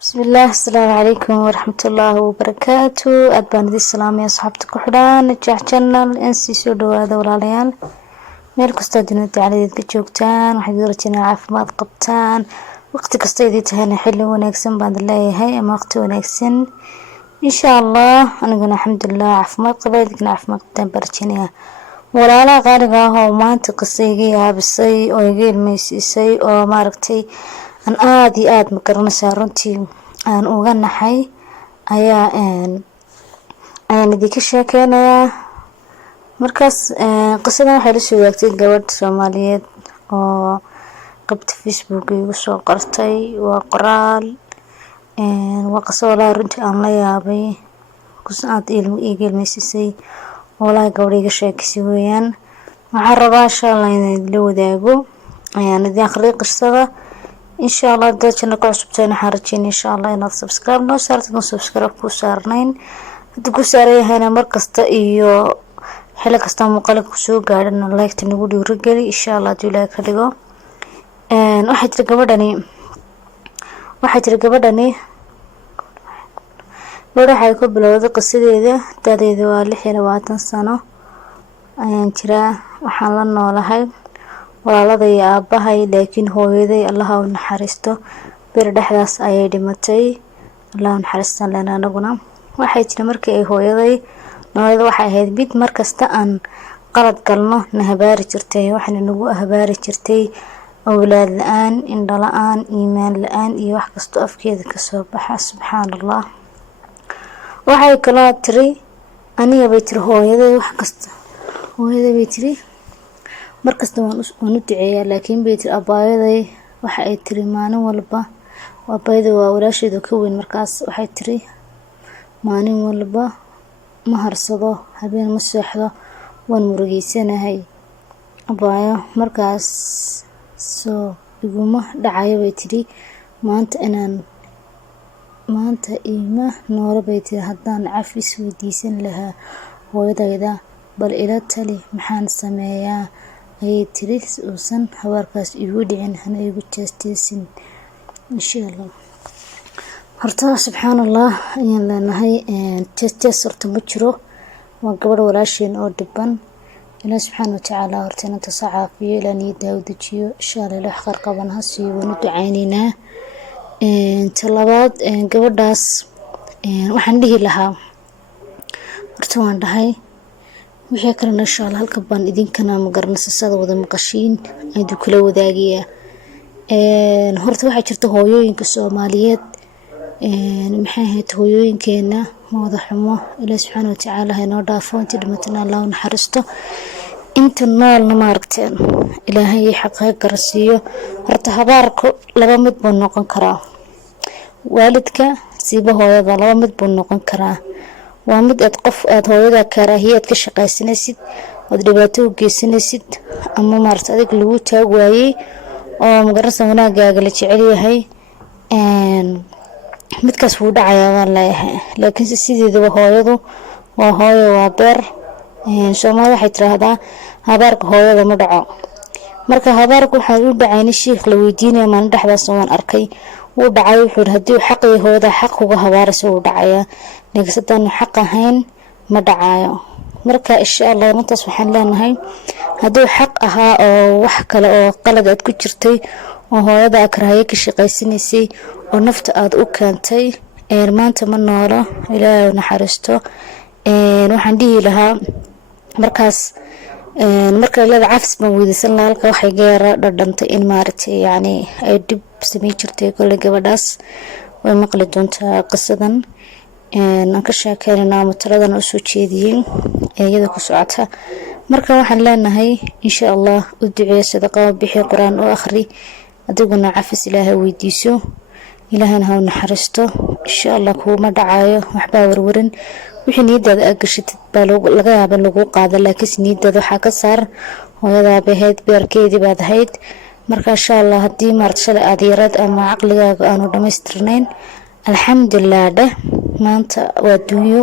بسم الله السلام عليكم ورحمة الله وبركاته. أدبان دي السلام يا صحابتك وحدان نجاح جنال انسي سودو هذا ولا ليال ميل كستادينو تعالي دي جوجتان وحيدرتنا عافماد قبتان وقت كستيدي تهاني حلو ونكسن بعد الله هاي أما وقت ونكسن إن شاء الله أنا قلنا الحمد لله عافماد قبل عافماد قبتان برتينيا ولا لا غارقا هو ما تقصيقي عابسي أو يقيل ميسيسي أو ماركتي an aad iyo aad ma garanaysaa runtii aan uga naxay ayaan idinka sheekeynayaa. Markaas qisadan waxay la soo wadaagtay gabadh Soomaaliyeed oo qabta Facebook igu soo qortay. waa qoraal waa qiso walaa runtii aan la yaabay kusaad ilmeysisay walaa gabadhiga sheekisay weeyaan. waxaan rabaa insha Allah inaan la wadaago idin akhriyo qisada إن شاء الله داتنا كعصبتين حارجين إن شاء الله إن سبسكرايب نو صارت نو سبسكرايب كوسارنين هدو ساري هنا مركز تأيو حلقة استمو قلق كسو قاعدنا لايك تنقولي ورقلي إن شاء الله دولا كدقو واحد رقبدني وراح يكون بلوضة قصيدة إذا دادي ذوالي حلوات سنة ترى وحالنا ولا هاي walaalada iyo aabahay laakiin hooyaday Allah u naxariisto bir dhaxdaas ayay dhimatay. Allah u naxariisto lana anaguna waxay tiri markii ay hooyaday noloda waxay ahayd mid markasta aan qalad galno na habaari jirtay waxna nagu habaari jirtay awlaad la'aan indho la'aan iimaan la'aan iyo wax kasto afkeeda ka soo baxa subhanallah. waxay kala tiri aniga bay tiri hooyaday wax kasta hooyaday bay tiri markasta waan u duceeyaa laakiin bay tiri abaayaday waxa ay tiri maalin walba abaayada waa walaasheedu ka weyn markaas waxay tiri maalin walba ma harsado habeen ma seexdo waan murugeysanahay abaayo markaas soo iguma dhacayo bay tiri maanta iima noolo bay tiri haddaan cafis weydiisan lahaa hooyadayda bal ila tali maxaan sameeyaa ayay tiri uusan habarkaas igu dhicin hana igu jeesteesin insha Allah. horta subhanallah ayaan leenahay jeestees horta ma jiro waa gabadh walaasheen oo dhiban Ilaahay subhanahu wa ta'ala horta inta saafiyo ilaa niyada u dajiyo insha Allah wax qar qaban ha sii wanu ducaynaynaa. talabaad gabadhaas waxaan dhihi lahaa horta waan dhahay wixii kale insha Allah halka baan idinkana ma garanaysaa wada maqashiin aydu kula wadaagiya. horta waxa jirta hooyooyinka Soomaaliyeed maxay ahayd hooyooyinkeena wada xumo Ilaahay subhanahu wa ta'ala inoo dhaafo inta dhimatana Allah u naxariisto inta noolna ma aragteen Ilaahay xaqaa garsiiyo. horta habaarku laba mid buu noqon karaa waalidka siiba hooyada laba mid buu noqon karaa waa mid qof aad hooyada karaahiyad ka shaqaysanaysid oo dhibaato u geysanaysid ama maarta adig lagu taag waayay oo magaranaysa wanaagaaga la jecel yahay midkaas wuu dhacayaa waan leeyahay laakiin sideedaba hooyadu waa hooyo waa beer. Soomaaliya waxay tiraahdaa habaarka hooyada ma dhaco. marka habaarku waxa uu dhacayna sheekh la weydiinay maan dhaxdaas waan arkay uu dhacay wuxuu hadii xaq ay hooyada xaq uga habaarayso uu dhacaya nagsadan xaq ahayn ma dhacayo. marka insha Allah intaas waxaan leenahay hadii xaq ahaa oo wax kale oo qalad aad ku jirtay oo hooyada akraaya ka shaqaysanaysay oo nafta aad u keentay maanta ma noolo Ilaahay u naxariisto. waxaan dhihi lahaa markaas marka la cafis ma weydiisan lahaa halka waxay gaara dhadhantay in maartay yani ay dib sameey jirtay kale gabadhaas way maqli doontaa qisadan aan ka sheekeynaa mataladan u soo jeediyeen iyada ku socota. marka waxaan leenahay insha Allah u duceeyo sadaqa bixi quraan oo akhri adiguna cafis Ilaahay weydiiso Ilaahana ha u naxariisto insha Allah kuma dhacayo waxba warwarin wixii niyadada aad gashitid baa laga yaabaa lagu qaado laakiin niyadada waxa ka saar hooyada baheed beerkeedii baad ahayd. marka insha Allah hadii martashada aad yarad ama aqligaaga aanu dhameystirnayn alxamdulillah maanta waa duuyo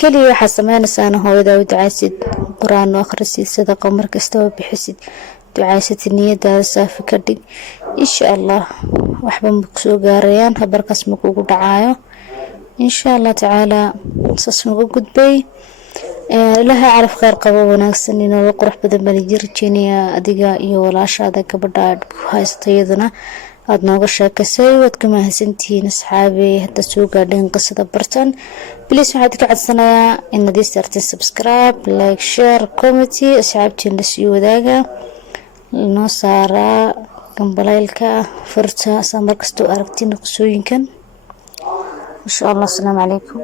kaliya waxa sameynaysaa hooyada u ducaysid quraan akhrisid sadaqa markasta bixisid ducaysatid niyadaada saafi ka dhig insha allah waxba ma kusoo gaarayaan habarkaas ma kugu dhacayo insha allah tacaala saas uga gudbay ilaahay caraf khayr qabo wanaagsan inoo qurux badan baan jirjeenaya adiga iyo walaashaada gabadha ku haystayaduna aad nooga sheekaysay waad ka mahadsantihiin asxaabey hadda soo gaadheen qisada bartan please waxaad ka codsanayaa inaad isartiin subscribe like share comment asxaabtiin la sii wadaaga noo saara gambaleelka farta markastoo aragtiin qisooyinkan insha allah. Assalamu calaykum.